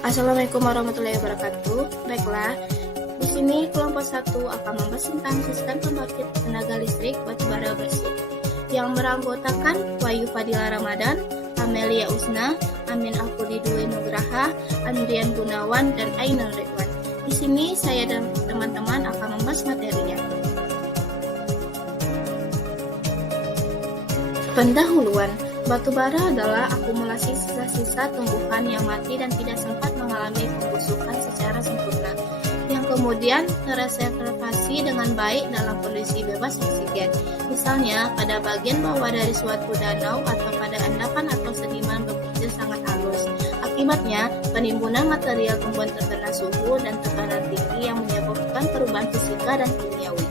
Assalamualaikum warahmatullahi wabarakatuh. Baiklah, di sini kelompok 1 akan membahas tentang sistem pembangkit tenaga listrik batubara bersih yang beranggotakan Wahyu Fadila Ramadan, Amelia Usna, Amin Afudi Dwi Nugraha, Andrian Gunawan, dan Ainul Ridwan. Di sini saya dan teman-teman akan membahas materinya. Pendahuluan. Batubara adalah akumulasi sisa-sisa tumbuhan yang mati dan tidak sempat mengalami pembusukan secara sempurna, yang kemudian terreservasi dengan baik dalam kondisi bebas oksigen. Misalnya, pada bagian bawah dari suatu danau atau pada endapan atau sediman berpikir sangat halus. Akibatnya, penimbunan material kemudian terkena suhu dan tekanan tinggi yang menyebabkan perubahan fisika dan kimiawi.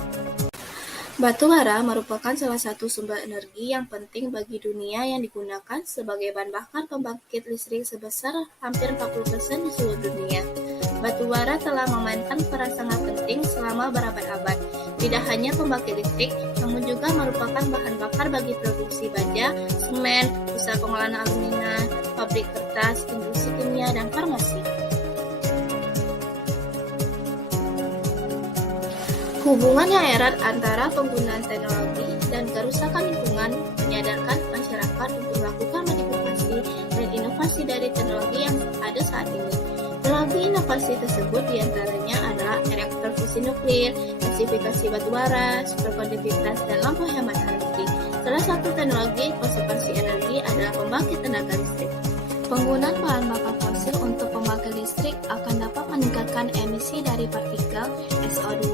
Batubara merupakan salah satu sumber energi yang penting bagi dunia yang digunakan sebagai bahan bakar pembangkit listrik sebesar hampir 40% di seluruh dunia. Batubara telah memainkan peran sangat penting selama berabad-abad. Tidak hanya pembangkit listrik, namun juga merupakan bahan bakar bagi produksi baja, semen, usaha pengolahan alumina, pabrik kertas, industri kimia, dan farmasi. Hubungan yang erat antara penggunaan teknologi dan kerusakan lingkungan menyadarkan masyarakat untuk melakukan modifikasi dan inovasi dari teknologi yang ada saat ini. Teknologi inovasi tersebut diantaranya adalah reaktor fusi nuklir, gasifikasi batubara, superkonduktivitas, dan lampu hemat energi. Salah satu teknologi konservasi energi adalah pembangkit tenaga listrik. Penggunaan bahan bakar fosil untuk pembangkit listrik akan dapat meningkatkan emisi dari partikel SO2,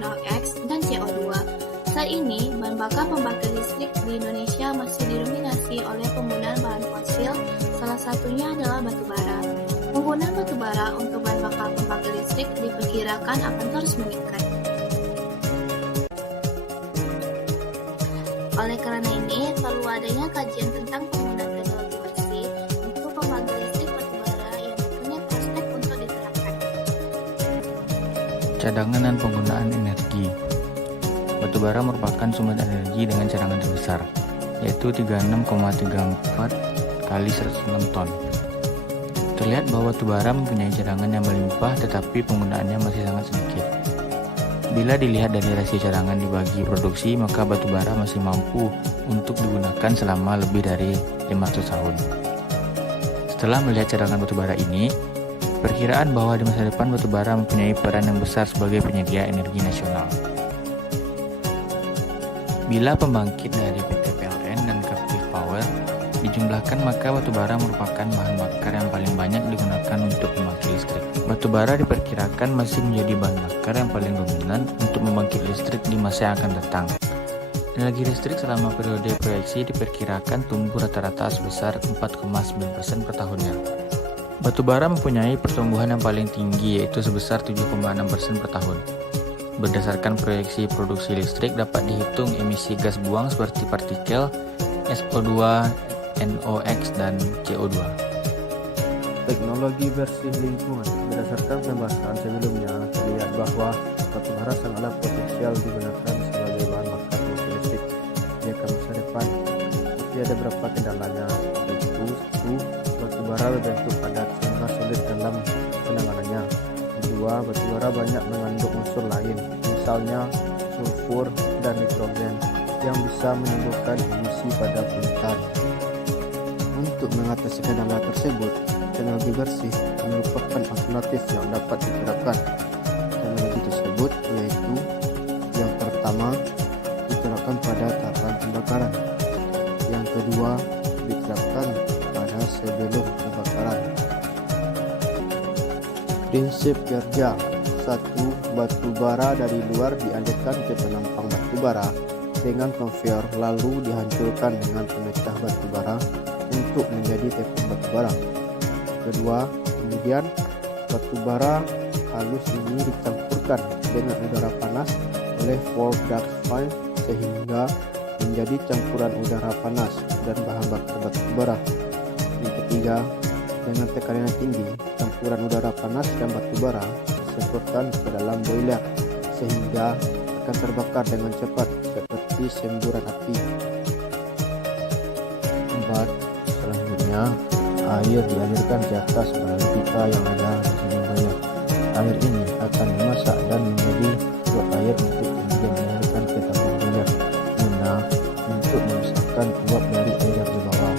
NOx, dan CO2. Saat ini, bahan bakar pembangkit listrik di Indonesia masih didominasi oleh penggunaan bahan fosil, salah satunya adalah batubara. Penggunaan batubara untuk bahan bakar pembangkit listrik diperkirakan akan terus meningkat. Oleh karena ini, perlu adanya kajian tentang penggunaan teknologi bersih untuk pembangkit listrik batubara yang punya prospek untuk diterapkan. Cadangan dan penggunaan energi. Batubara merupakan sumber energi dengan cadangan terbesar, yaitu 36,34 kali 106 ton. Terlihat bahwa batubara mempunyai cadangan yang melimpah, tetapi penggunaannya masih sangat sedikit. Bila dilihat dari rasio cadangan dibagi produksi, maka batubara masih mampu untuk digunakan selama lebih dari 500 tahun. Setelah melihat cadangan batubara ini, perkiraan bahwa di masa depan batubara mempunyai peran yang besar sebagai penyedia energi nasional. Bila pembangkit dari PT PLN dan Captive Power dijumlahkan, maka batubara merupakan bahan bakar yang paling banyak digunakan untuk pembangkit listrik. Batubara diperkirakan masih menjadi bahan bakar yang paling dominan untuk membangkit listrik di masa yang akan datang. Energi listrik selama periode proyeksi diperkirakan tumbuh rata-rata sebesar 4,9% per tahunnya. Batubara mempunyai pertumbuhan yang paling tinggi, yaitu sebesar 7,6% per tahun. Berdasarkan proyeksi produksi listrik dapat dihitung emisi gas buang seperti partikel SO2, NOx, dan CO2. Teknologi bersih lingkungan. Berdasarkan pembahasan sebelumnya, terlihat bahwa batubara sangatlah potensial digunakan sebagai bahan bakar mobil listrik di masa depan. Tapi ada beberapa kendalanya, yaitu 1. Batubara berbentuk padat sehingga sulit dalam penanganannya. 2. Batubara banyak mengandung unsur lain, misalnya sulfur dan nitrogen, yang bisa menimbulkan emisi pada polutan. Untuk mengatasi kendala tersebut, teknologi bersih merupakan alternatif yang dapat diterapkan. Teknologi tersebut yaitu yang pertama, diterapkan pada tahapan pembakaran. Yang kedua, diterapkan pada sebelum pembakaran. Prinsip kerja. 1. Batubara dari luar dialirkan ke penampang batubara dengan konveyor, lalu dihancurkan dengan pemecah batubara untuk menjadi tepung batubara. Kedua, kemudian batubara halus ini dicampurkan dengan udara panas oleh valve duct valve sehingga menjadi campuran udara panas dan bahan bakar batubara. Yang ketiga, dengan tekanan yang tinggi, campuran udara panas dan batubara disemprotkan ke dalam boiler sehingga akan terbakar dengan cepat seperti semburan api. 4. Selanjutnya, air dialirkan ke atas melalui pipa yang ada di sini boiler. Air ini akan dimasak dan menjadi uap air untuk kemudian dialirkan ke tabung boiler guna untuk memisahkan uap dari air yang di bawah.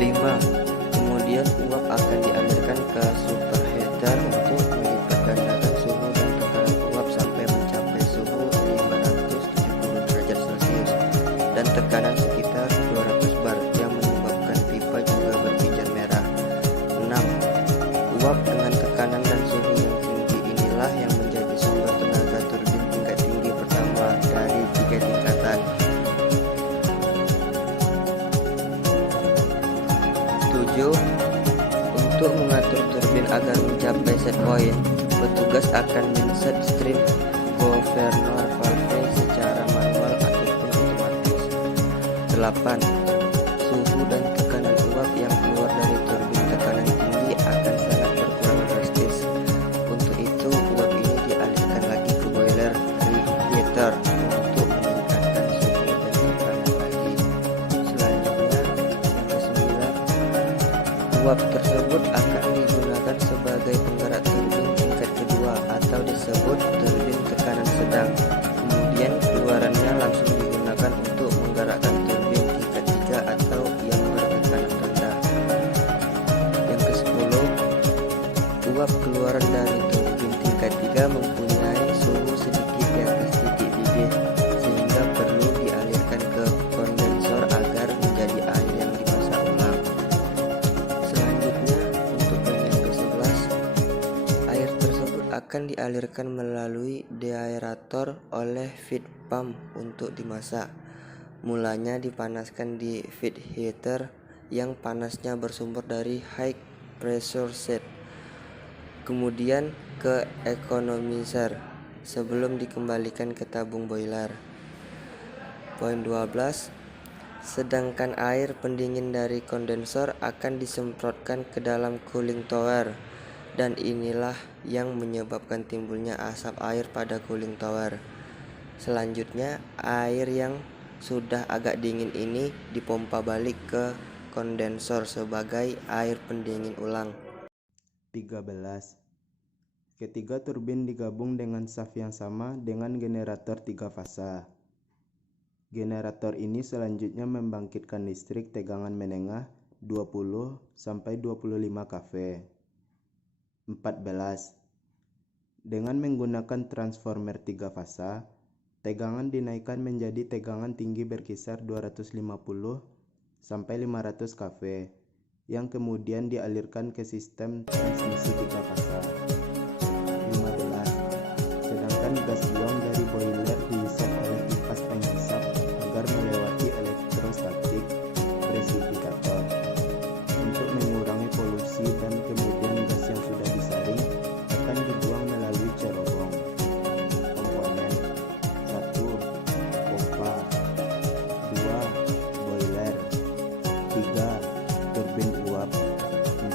5. Kemudian uap akan dialirkan ke superheater untuk melipat gandakan suhu dan tekanan uap sampai mencapai suhu 570 derajat Celcius dan tekanan sekitar 200 bar yang menyebabkan pipa juga berpijar merah. 6. Uap dengan tekanan dan suhu yang tinggi inilah yang menjadi sumber tenaga turbin tingkat tinggi pertama dari 3 tingkatan. 7. Untuk mengatur turbin agar mencapai set point, petugas akan men-set stream governor valve secara manual ataupun otomatis. 8. Suhu dan tekanan uap yang keluar dari turbin tekanan tinggi akan sangat berkurang drastis. Untuk itu, uap ini dialirkan lagi ke boiler radiator untuk meningkatkan suhu dan tekanan lagi. Selanjutnya, yang ke-9, uap tersebut akan digunakan sebagai penggerak turbin tingkat kedua atau disebut turbin tekanan sedang. Kemudian keluarannya langsung digunakan untuk menggerakkan turbin tingkat 3 atau yang bertekanan rendah. Yang ke-10, uap keluaran dari turbin tingkat 3 mempunyai suhu sedikit di atas titik didih sehingga perlu dialirkan ke kondensor agar menjadi air yang dimasak ulang. Selanjutnya, untuk poin yang ke-11, air tersebut akan dialirkan melalui deaerator oleh feed pump untuk dimasak. Mulanya dipanaskan di feed heater yang panasnya bersumber dari high pressure set, kemudian ke economizer sebelum dikembalikan ke tabung boiler. Poin 12, sedangkan air pendingin dari kondensor akan disemprotkan ke dalam cooling tower, dan inilah yang menyebabkan timbulnya asap air pada cooling tower. Selanjutnya, air yang sudah agak dingin ini dipompa balik ke kondensor sebagai air pendingin ulang. 13. Ketiga turbin digabung dengan shaft yang sama dengan generator 3 fasa. Generator ini selanjutnya membangkitkan listrik tegangan menengah 20 sampai 25 kV. 14. Dengan menggunakan transformer 3 fasa, tegangan dinaikkan menjadi tegangan tinggi berkisar 250 sampai 500 kV yang kemudian dialirkan ke sistem transmisi 3 fasa. 15. Sedangkan gas buang dari boiler dihisap oleh kipas penghisap agar melewati elektrostatik precipitator untuk mengurangi polusi, dan kemudian gas yang sudah disaring akan dibuang melalui cerobong. Komponen 1. Pompa 2. Boiler 3. Turbin uap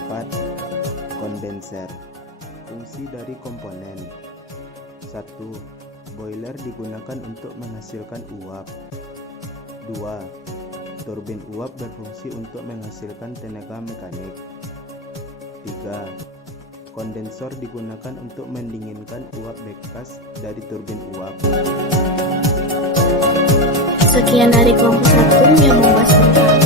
4. Kondenser. Fungsi dari komponen 1. Boiler digunakan untuk menghasilkan uap. 2. Turbin uap berfungsi untuk menghasilkan tenaga mekanik. 3. Kondensor digunakan untuk mendinginkan uap bekas dari turbin uap. Sekian dari kelompok 1 yang membahas tentang